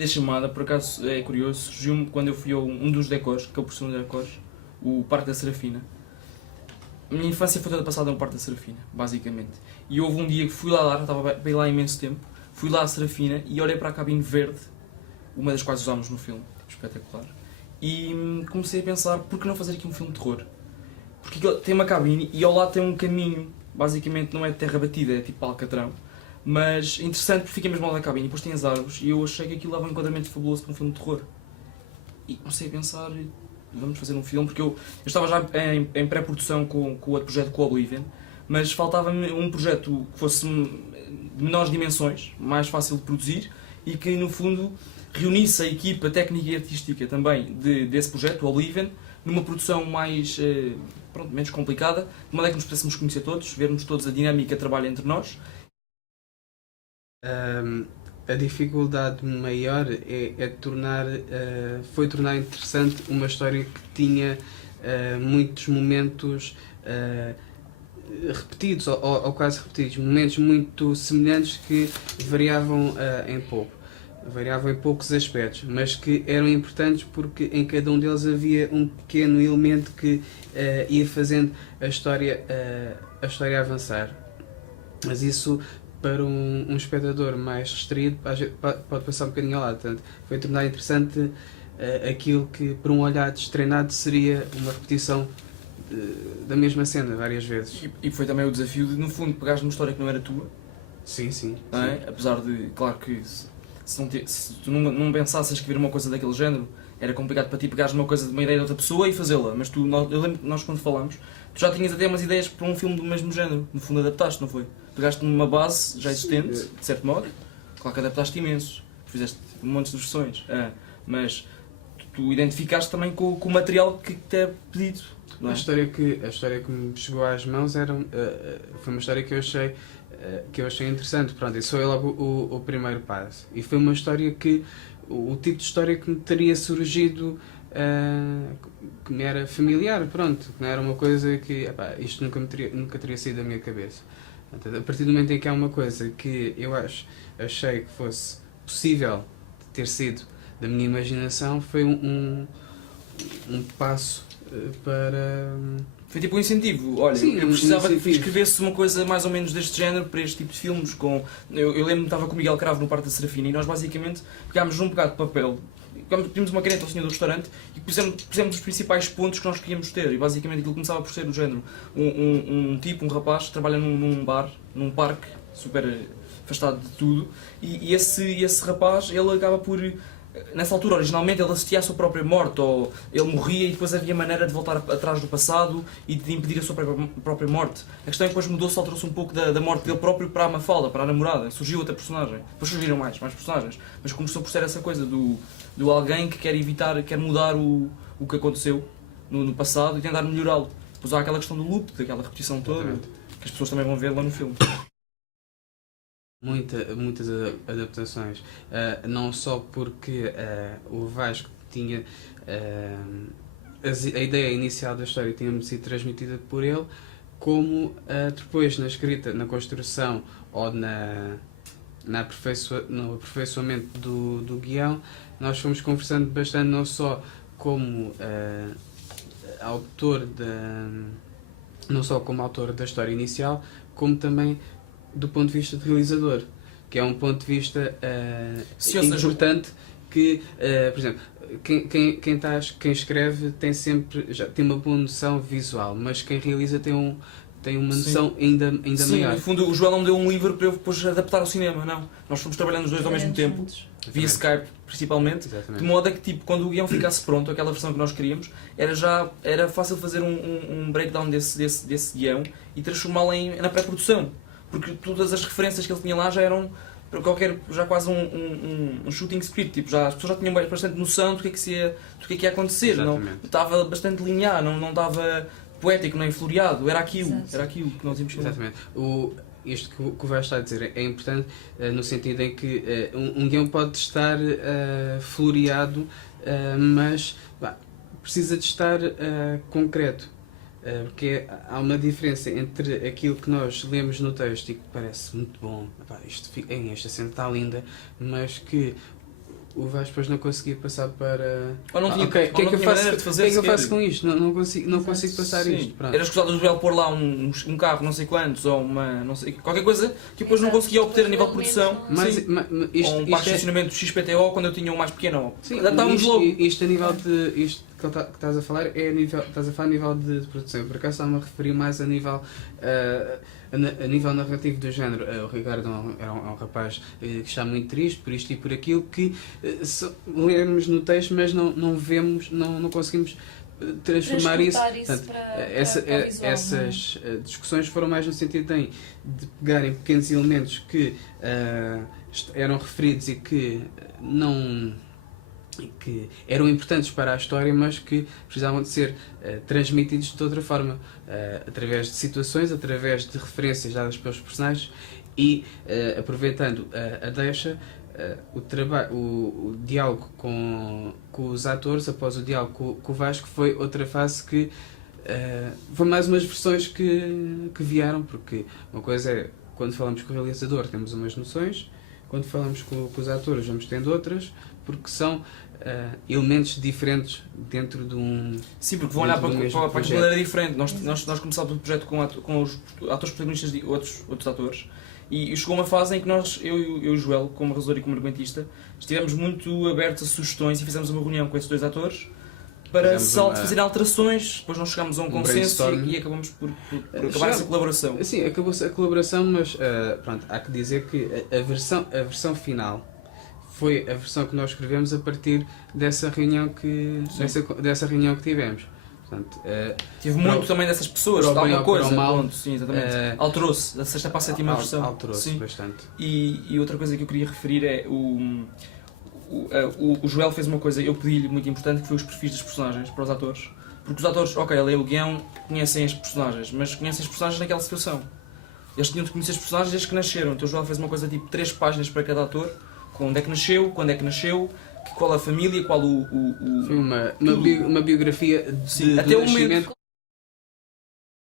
Da chamada, por acaso é curioso, surgiu-me quando eu fui a um dos decors, que é o professor de decors, o Parque da Serafina. A minha infância foi toda passada no Parque da Serafina, basicamente. E houve um dia que fui lá, estava bem lá há imenso tempo, fui lá à Serafina e olhei para a cabine verde, uma das quais usámos no filme, espetacular, e comecei a pensar, por que não fazer aqui um filme de terror? Porque aquilo tem uma cabine e ao lado tem um caminho, basicamente não é de terra batida, é tipo alcatrão, mas interessante porque fica mesmo ao lado da cabine e depois tem as árvores e eu achei que aquilo dava um enquadramento fabuloso para um filme de terror. E comecei a pensar, vamos fazer um filme, porque eu estava já em pré-produção com o outro projeto, com o Oblivion, mas faltava-me um projeto que fosse de menores dimensões, mais fácil de produzir e que no fundo reunisse a equipa técnica e artística também desse projeto, o Oblivion, numa produção mais, menos complicada, de modo é que nos pudéssemos conhecer todos, vermos todos a dinâmica de trabalho entre nós. A dificuldade maior foi tornar interessante uma história que tinha muitos momentos repetidos ou quase repetidos, momentos muito semelhantes que variavam em pouco. Variavam em poucos aspectos, mas que eram importantes porque em cada um deles havia um pequeno elemento que ia fazendo a história avançar. Mas isso, para um espectador mais restrito, pode passar um bocadinho ao lado. Portanto, foi tornar interessante aquilo que, por um olhar destreinado, seria uma repetição da mesma cena várias vezes. E foi também o desafio de, no fundo, pegares numa história que não era tua. Sim, sim. Não é? Apesar de, claro que se tu não pensasses escrever uma coisa daquele género, era complicado para ti pegares uma coisa de uma ideia de outra pessoa e fazê-la. Mas eu lembro que nós, quando falamos, tu já tinhas até umas ideias para um filme do mesmo género. No fundo, adaptaste, não foi? Pegaste numa base já existente, de certo modo. Claro que adaptaste imenso. Fizeste montes de versões. Mas tu identificaste também com o material que te é pedido. Não é? A história que me chegou às mãos foi uma história que eu achei interessante. Pronto, isso foi logo o primeiro passo. E foi uma história o tipo de história que me teria surgido, que me era familiar, pronto, que não era uma coisa que, isto nunca teria saído da minha cabeça. Portanto, a partir do momento em que há uma coisa que eu achei que fosse possível de ter sido da minha imaginação, foi um passo para... Foi tipo um incentivo. Olha, Sim, eu precisava um que incentivo. escrevesse uma coisa mais ou menos deste género para este tipo de filmes. Eu lembro-me que estava com o Miguel Cravo no Parque da Serafina e nós basicamente pegámos num bocado de papel, pedimos uma caneta ao senhor do restaurante e pusemos os principais pontos que nós queríamos ter. E basicamente aquilo começava por ser do género. Um rapaz, que trabalha num bar, num parque, super afastado de tudo, e esse rapaz, ele acaba por... Nessa altura, originalmente, ele assistia à sua própria morte, ou ele morria e depois havia maneira de voltar atrás do passado e de impedir a sua própria morte. A questão é que depois mudou-se, alterou-se um pouco da morte dele próprio para a Mafalda, para a namorada. Surgiu outra personagem. Depois surgiram mais personagens. Mas começou por ser essa coisa do alguém que quer evitar, quer mudar o que aconteceu no passado e tentar melhorá-lo. Depois há aquela questão do loop, daquela repetição toda, que as pessoas também vão ver lá no filme. Muitas adaptações, não só porque o Vasco tinha a ideia inicial da história tinha sido transmitida por ele, como depois na escrita, na construção ou no aperfeiçoamento do guião, nós fomos conversando bastante, não só como não só como autor da história inicial, como também do ponto de vista de realizador, que é um ponto de vista importante que, por exemplo, quem escreve já tem uma boa noção visual, mas quem realiza tem uma noção ainda maior. No fundo, o Joel não me deu um livro para eu depois adaptar ao cinema, não. Nós fomos trabalhando os dois ao mesmo tempo, via Skype principalmente, de modo a que tipo, quando o guião ficasse pronto, aquela versão que nós queríamos, era fácil fazer um breakdown desse guião e transformá-lo na pré-produção. Porque todas as referências que ele tinha lá já eram já quase um shooting script, tipo, as pessoas já tinham bastante noção do que é que ia acontecer. Não, estava bastante linear, não estava poético nem floreado, era aquilo que nós íamos fazer. Exatamente. Isto que o Vasco está a dizer é importante no sentido em que um guião pode estar floreado, mas precisa de estar concreto. Porque há uma diferença entre aquilo que nós lemos no texto e que parece muito bom, esta cena está linda, mas que o Vasco depois não conseguia passar para... Ou não tinha, ok, o que é que eu faço, maneira de fazer o que é que eu sequer. faço com isto? Não consigo passar Sim. isto. Pronto. Era escusado do Joel pôr lá um carro, não sei quantos, ou uma, não sei, qualquer coisa que depois não conseguia obter a nível de produção. Mas, Sim. isto, Ou um parque de estacionamento XPTO quando eu tinha um mais pequeno. sim, Estávamos logo. isto a nível de... Isto que estás a falar é a nível, estás a falar a nível de produção. Por acaso estava-me a referir mais a nível... a nível narrativo do género. O Ricardo é um rapaz que está muito triste por isto e por aquilo, que lemos no texto, mas não vemos, não conseguimos transformar isso. Portanto, para o visual, essas discussões foram mais no sentido de pegarem pequenos elementos que eram referidos e que que eram importantes para a história, mas que precisavam de ser transmitidos de outra forma, através de situações, através de referências dadas pelos personagens e aproveitando a deixa, o diálogo com os atores, após o diálogo com o Vasco, foi outra fase que foi mais umas versões que vieram, porque uma coisa é, quando falamos com o realizador temos umas noções, quando falamos com os atores vamos tendo outras, porque são elementos diferentes dentro de um... Sim, porque vão olhar para de maneira diferente. Nós começámos o projeto com os atores protagonistas de outros atores, e chegou uma fase em que eu e o Joel, como realizador e como argumentista, estivemos muito abertos a sugestões e fizemos uma reunião com esses dois atores para fazerem alterações, depois nós chegámos a um consenso e acabamos por acabar essa colaboração. Sim, acabou-se a colaboração, mas pronto, há que dizer que a versão final foi a versão que nós escrevemos a partir dessa reunião que tivemos. Portanto, tive muito também dessas pessoas, de alguma coisa. Pronto, sim, exatamente. Alterou-se da sexta para a sétima versão. Alterou-se bastante. E outra coisa que eu queria referir é o Joel fez uma coisa, eu pedi-lhe muito importante, que foi os perfis dos personagens para os atores. Porque os atores, ok, lê o guião, conhecem as personagens, mas conhecem as personagens naquela situação. Eles tinham de conhecer os personagens desde que nasceram. Então o Joel fez uma coisa tipo 3 páginas para cada ator, com onde é que nasceu, quando é que nasceu, qual a família, qual Foi uma biografia até do o momento. nascimento.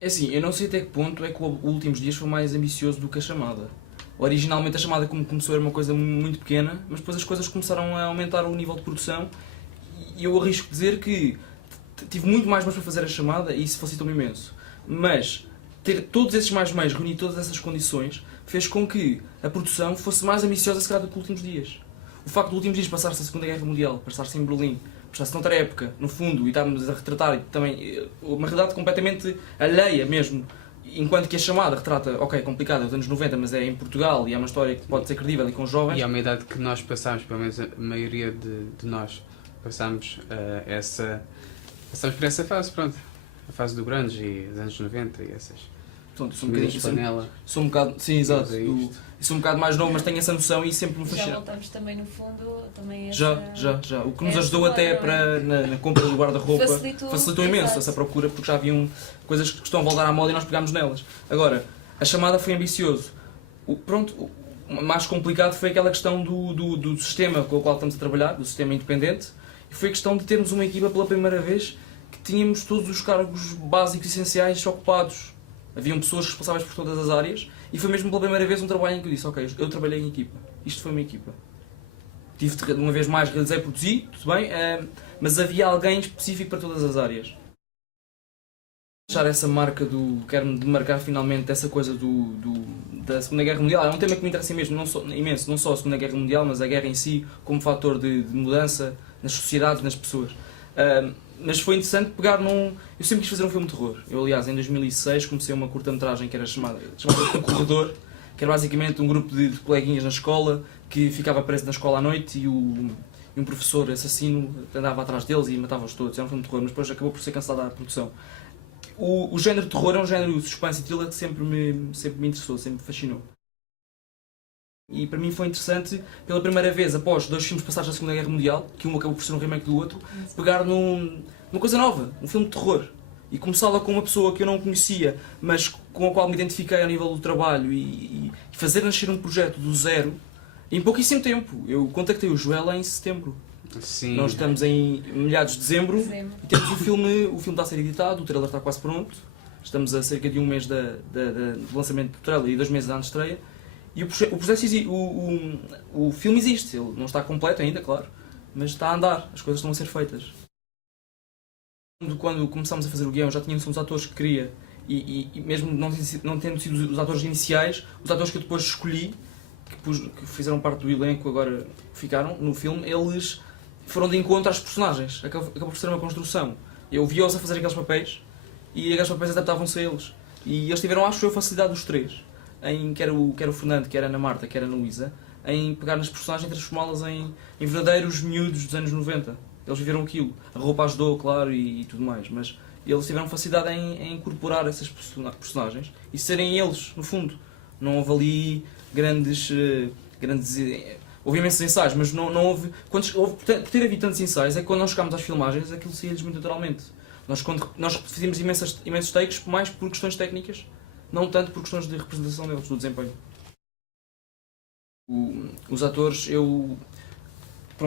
É assim, eu não sei até que ponto é que o Últimos Dias foi mais ambicioso do que a Chamada. Originalmente a Chamada, como começou, era uma coisa muito pequena, mas depois as coisas começaram a aumentar o nível de produção, e eu arrisco dizer que tive muito mais meios para fazer a Chamada e isso facilitou-me imenso. Mas ter todos esses mais meios, reunir todas essas condições, fez com que a produção fosse mais ambiciosa, se calhar, do que Últimos Dias. O facto de Últimos Dias passar-se a Segunda Guerra Mundial, passar-se em Berlim, passar-se noutra época, no fundo, e estarmos a retratar também uma realidade completamente alheia mesmo, enquanto que a Chamada retrata, ok, complicada, dos anos 90, mas é em Portugal e é uma história que pode ser credível e com jovens. E à idade que nós passámos, pelo menos a maioria de nós, passámos por essa fase, pronto. A fase do grunge e dos anos 90 e essas... Pronto, sou um bocado, sim, exato. Sou um bocado mais novo, mas tenho essa noção e sempre me fascina. Já voltamos também no fundo, também já. O que nos ajudou até para, na compra do guarda-roupa, facilitou imenso exato. Essa procura, porque já haviam coisas que estão a voltar à moda e nós pegámos nelas. Agora, a Chamada foi ambicioso. O mais complicado foi aquela questão do sistema com o qual estamos a trabalhar, do sistema independente, e foi a questão de termos uma equipa pela primeira vez que tínhamos todos os cargos básicos e essenciais ocupados. Haviam pessoas responsáveis por todas as áreas e foi mesmo pela primeira vez um trabalho em que eu disse, ok, eu trabalhei em equipa, isto foi uma equipa. Tive de uma vez mais, realizei, produzi, tudo bem, mas havia alguém específico para todas as áreas. Deixar essa marca quero-me demarcar finalmente dessa coisa da Segunda Guerra Mundial. É um tema que me interessa imenso, não só a Segunda Guerra Mundial, mas a guerra em si como fator de mudança nas sociedades, nas pessoas. Mas foi interessante pegar Eu sempre quis fazer um filme de terror. Eu, aliás, em 2006 comecei uma curta-metragem que era chamada O Corredor, que era basicamente um grupo de coleguinhas na escola que ficava preso na escola à noite e um professor assassino andava atrás deles e matava-os todos. Era um filme de terror, mas depois acabou por ser cancelada a produção. O género de terror é um género de suspense e thriller que sempre me interessou, sempre me fascinou. E para mim foi interessante, pela primeira vez, após 2 filmes passados na Segunda Guerra Mundial, que um acabou por ser um remake do outro, pegar numa coisa nova, um filme de terror. E começá-la com uma pessoa que eu não conhecia, mas com a qual me identifiquei ao nível do trabalho e fazer nascer um projeto do zero em pouquíssimo tempo. Eu contactei o Joel em setembro. Sim. Nós estamos em meados de dezembro e temos o filme está a ser editado, o trailer está quase pronto. Estamos a cerca de um mês do lançamento do trailer e 2 meses da estreia. E o processo o filme existe, ele não está completo ainda, claro, mas está a andar, as coisas estão a ser feitas. Quando começámos a fazer o guião, já tínhamos os atores que queria, e mesmo não tendo sido os atores iniciais, os atores que eu depois escolhi, que fizeram parte do elenco, agora ficaram no filme, eles foram de encontro às personagens, acabou por ser uma construção. Eu vi-os a fazer aqueles papéis, e aqueles papéis adaptavam-se a eles. E eles tiveram, acho eu, a facilidade dos três, quer o Fernando, quer a Ana Marta, quer a Ana Luísa, em pegar nas personagens e transformá-las em verdadeiros miúdos dos anos 90. Eles viveram aquilo. A roupa ajudou, claro, e tudo mais, mas eles tiveram facilidade em incorporar essas personagens e serem eles, no fundo. Não houve ali grandes houve imensos ensaios, mas não houve... Por ter havido tantos ensaios, é que quando nós chegámos às filmagens, aquilo saía-lhes muito naturalmente. Nós fizemos imensos takes, mais por questões técnicas, não tanto por questões de representação deles, do desempenho. Os atores,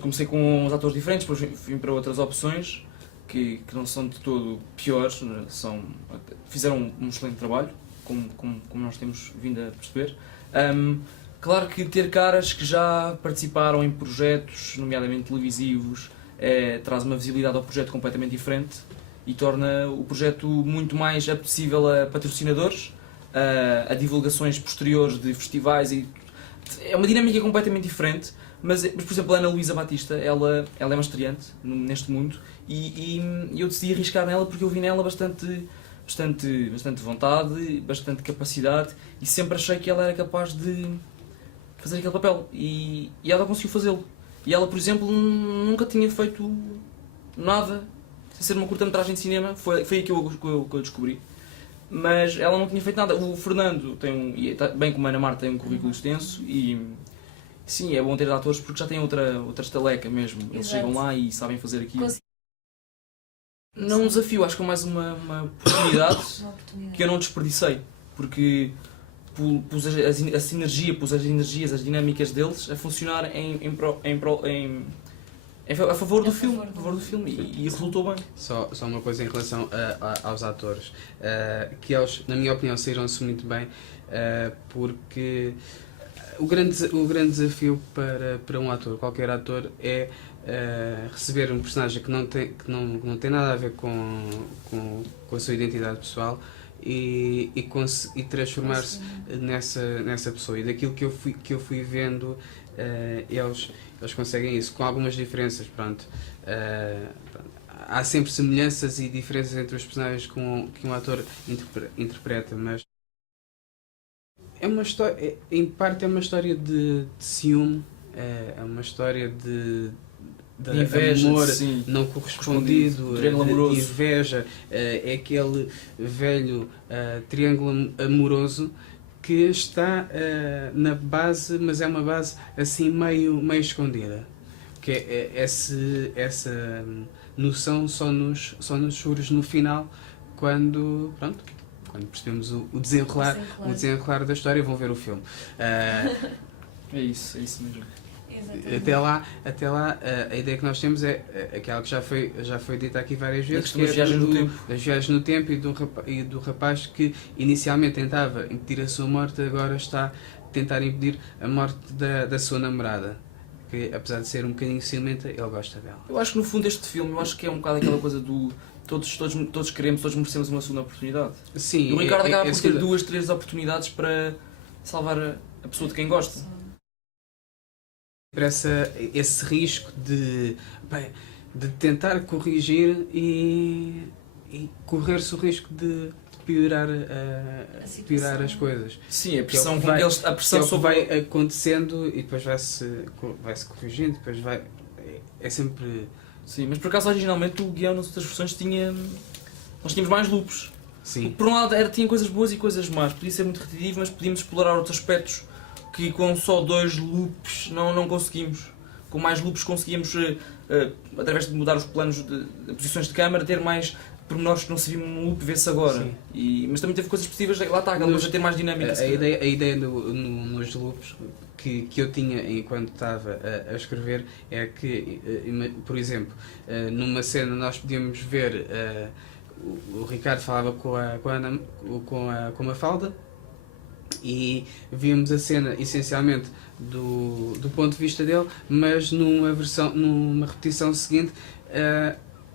comecei com uns atores diferentes, depois vim para outras opções que não são de todo piores, fizeram um excelente trabalho, como nós temos vindo a perceber. Claro que ter caras que já participaram em projetos, nomeadamente televisivos, traz uma visibilidade ao projeto completamente diferente e torna o projeto muito mais apetecível a patrocinadores, a divulgações posteriores de festivais. É uma dinâmica completamente diferente, mas por exemplo, a Ana Luísa Batista, ela é uma estreante neste mundo e eu decidi arriscar nela porque eu vi nela bastante vontade, bastante capacidade e sempre achei que ela era capaz de fazer aquele papel e ela conseguiu fazê-lo. E ela, por exemplo, nunca tinha feito nada sem ser uma curta-metragem de cinema, foi aí que eu descobri. Mas ela não tinha feito nada. O Fernando bem como a Ana Marta, tem um currículo extenso e sim, é bom ter atores porque já tem outra estaleca mesmo. Eles chegam lá e sabem fazer aquilo. Não um desafio, acho que é mais uma oportunidade que eu não desperdicei, porque pus a sinergia, pus as energias, as dinâmicas deles a funcionar a favor do filme e resultou bem. Só uma coisa em relação aos atores, que eles, na minha opinião, saíram-se muito bem, porque o grande desafio para um ator, qualquer ator, é receber um personagem que não tem nada a ver com a sua identidade pessoal e transformar-se nessa pessoa. E daquilo que eu fui vendo, eles conseguem isso, com algumas diferenças. Há sempre semelhanças e diferenças entre os personagens que um ator interpreta, mas é uma história, em parte é uma história de ciúme, é uma história de inveja, amor sim, não correspondido, de inveja, é aquele velho triângulo amoroso que está na base, mas é uma base assim meio escondida, que essa noção só nos surge no final, quando percebemos o desenrolar da história. Vão ver o filme. É isso mesmo. Até lá, a ideia que nós temos é aquela que já foi dita aqui várias vezes, que é das viagens no tempo e do rapaz que inicialmente tentava impedir a sua morte, agora está a tentar impedir a morte da sua namorada, que apesar de ser um bocadinho ciumenta, ele gosta dela. Eu acho que no fundo este filme, eu acho que é um bocado aquela coisa do todos queremos, todos merecemos uma segunda oportunidade. Sim, e o Ricardo acaba por ter 2, 3 oportunidades para salvar a pessoa de quem gosta. Esse risco de tentar corrigir e correr-se o risco de piorar as coisas. Sim, a pressão vai acontecendo e depois vai-se corrigindo, depois é sempre... Sim, mas por acaso originalmente o guião nas outras versões nós tínhamos mais loops. Sim. Por um lado tinha coisas boas e coisas más, podia ser muito repetitivo, mas podíamos explorar outros aspectos que com só 2 loops não conseguimos. Com mais loops conseguíamos, através de mudar os planos de posições de câmara, ter mais pormenores que não se viam num loop, vê-se agora. Mas também teve coisas positivas, lá está, aquela coisa a ter mais dinâmica. A ideia nos loops que eu tinha enquanto estava a escrever é que, por exemplo, numa cena nós podíamos ver o Ricardo falava com a Mafalda e vimos a cena essencialmente do ponto de vista dele, mas numa repetição seguinte,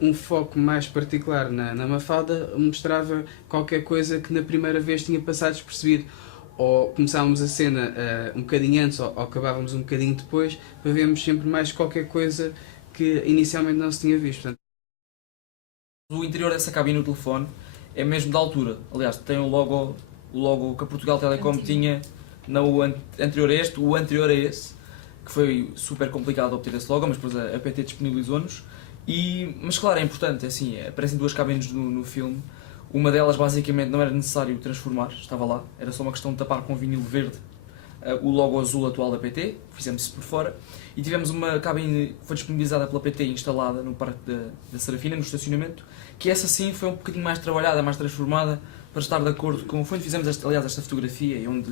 um foco mais particular na Mafalda mostrava qualquer coisa que na primeira vez tinha passado despercebido. Ou começávamos a cena um bocadinho antes ou acabávamos um bocadinho depois, para vermos sempre mais qualquer coisa que inicialmente não se tinha visto. Portanto, o interior dessa cabine do telefone é mesmo da altura. Aliás, tem o logo que a Portugal Telecom tinha no anterior a este, o anterior a esse, que foi super complicado obter esse logo, mas depois a PT disponibilizou-nos. Mas claro, é importante, assim, aparecem duas cabines no filme. Uma delas basicamente não era necessário transformar, estava lá, era só uma questão de tapar com vinil verde o logo azul atual da PT, fizemos isso por fora, e tivemos uma cabine que foi disponibilizada pela PT instalada no Parque da Serafina, no estacionamento, que essa sim foi um bocadinho mais trabalhada, mais transformada, para estar de acordo com... Foi onde fizemos, aliás, esta fotografia, e onde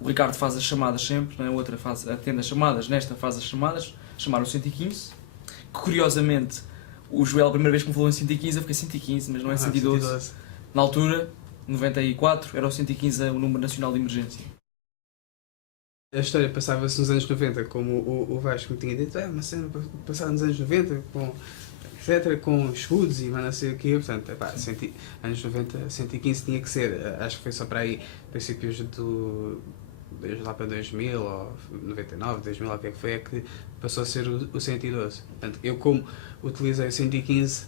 o Ricardo faz as chamadas sempre, na outra atende as chamadas, nesta faz as chamadas, chamaram o 115, que curiosamente, o Joel, a primeira vez que me falou em 115, eu fiquei 115, mas não é 112. Na altura, 94, era o 115 o número nacional de emergência. A história passava-se nos anos 90, como o Vasco me tinha dito, uma cena passada nos anos 90, etc., com escudos e não sei o quê, portanto, anos 90, 115 tinha que ser, acho que foi só para aí, princípios desde lá para 2000, ou 99, 2000, ou o que é que foi, é que passou a ser o 112. Portanto, eu como utilizei o 115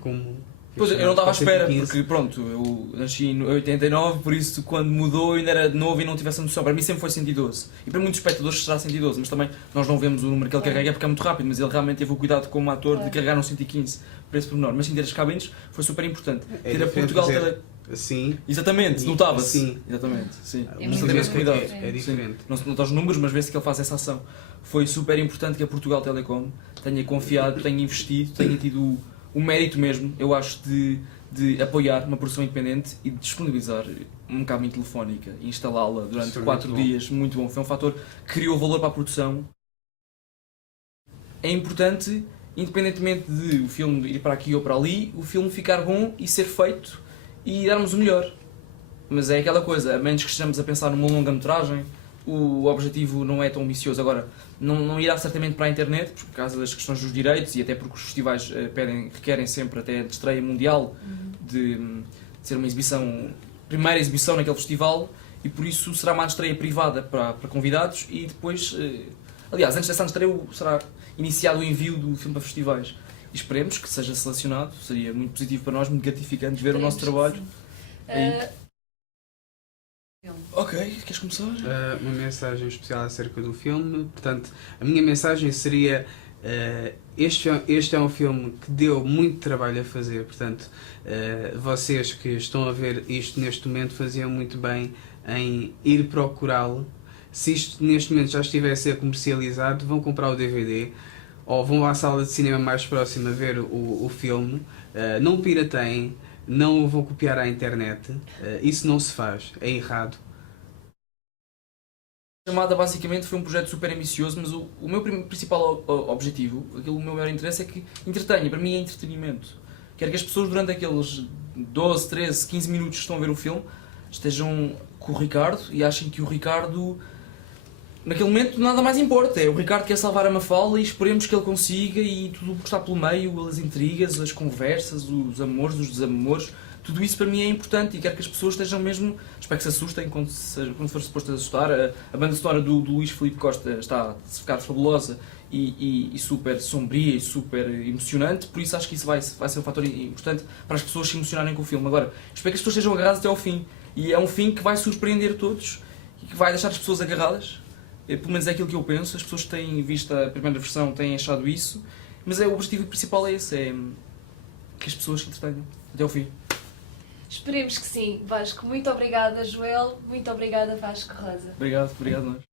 como... Pois, eu não estava à espera, porque pronto, eu nasci em 89, por isso quando mudou eu ainda era novo e não tivesse a noção. Para mim sempre foi 112. E para muitos espectadores será 112, mas também nós não vemos o número que ele carrega porque é muito rápido, mas ele realmente teve o cuidado como ator de carregar um 115 para esse pormenor. Mas sim, ter as cabines foi super importante. Ter a Portugal Sim. Exatamente, notava-se. Sim. Exatamente, sim. É diferente. Não se nota os números, mas vê-se que ele faz essa ação. Foi super importante que a Portugal Telecom tenha confiado, tenha investido, tenha tido o mérito mesmo, eu acho, de apoiar uma produção independente e de disponibilizar uma cabine telefónica e instalá-la durante 4 dias. Muito bom. Foi um fator que criou valor para a produção. É importante, independentemente de o filme ir para aqui ou para ali, o filme ficar bom e ser feito e darmos o melhor. Mas é aquela coisa, a menos que estejamos a pensar numa longa-metragem, o objetivo não é tão ambicioso. Agora, não irá certamente para a internet, por causa das questões dos direitos e até porque os festivais requerem sempre até de estreia mundial de ser uma exibição, primeira exibição naquele festival, e por isso será uma estreia privada para convidados e depois, aliás, antes dessa estreia será iniciado o envio do filme para festivais. E esperemos que seja selecionado, seria muito positivo para nós, muito gratificante ver o nosso trabalho. Ok, queres começar? Uma mensagem especial acerca do filme. Portanto, a minha mensagem seria: este é um filme que deu muito trabalho a fazer. Portanto, vocês que estão a ver isto neste momento faziam muito bem em ir procurá-lo. Se isto neste momento já estivesse a ser comercializado, vão comprar o DVD ou vão à sala de cinema mais próxima ver o filme. Não pirateiem. Não o vão copiar à internet. Isso não se faz. É errado. A chamada basicamente foi um projeto super ambicioso, mas o meu principal objetivo, o meu maior interesse é que entretenha. Para mim é entretenimento. Quero que as pessoas durante aqueles 12, 13, 15 minutos que estão a ver o filme estejam com o Ricardo e achem que o Ricardo, naquele momento, nada mais importa. É o Ricardo que quer salvar a Mafalda e esperemos que ele consiga, e tudo o que está pelo meio, as intrigas, as conversas, os amores, os desamores, tudo isso para mim é importante e quero que as pessoas estejam mesmo... Espero que se assustem quando for suposto assustar. A banda sonora do Luís Filipe Costa está a ficar fabulosa e super sombria e super emocionante, por isso acho que isso vai ser um fator importante para as pessoas se emocionarem com o filme. Agora, espero que as pessoas estejam agarradas até ao fim, e é um fim que vai surpreender todos e que vai deixar as pessoas agarradas. Pelo menos é aquilo que eu penso. As pessoas que têm visto a primeira versão têm achado isso, mas o objetivo principal é esse, é que as pessoas se entretenham até ao fim. Esperemos que sim, Vasco. Muito obrigada, Joel. Muito obrigada, Vasco Rosa. Obrigado nós.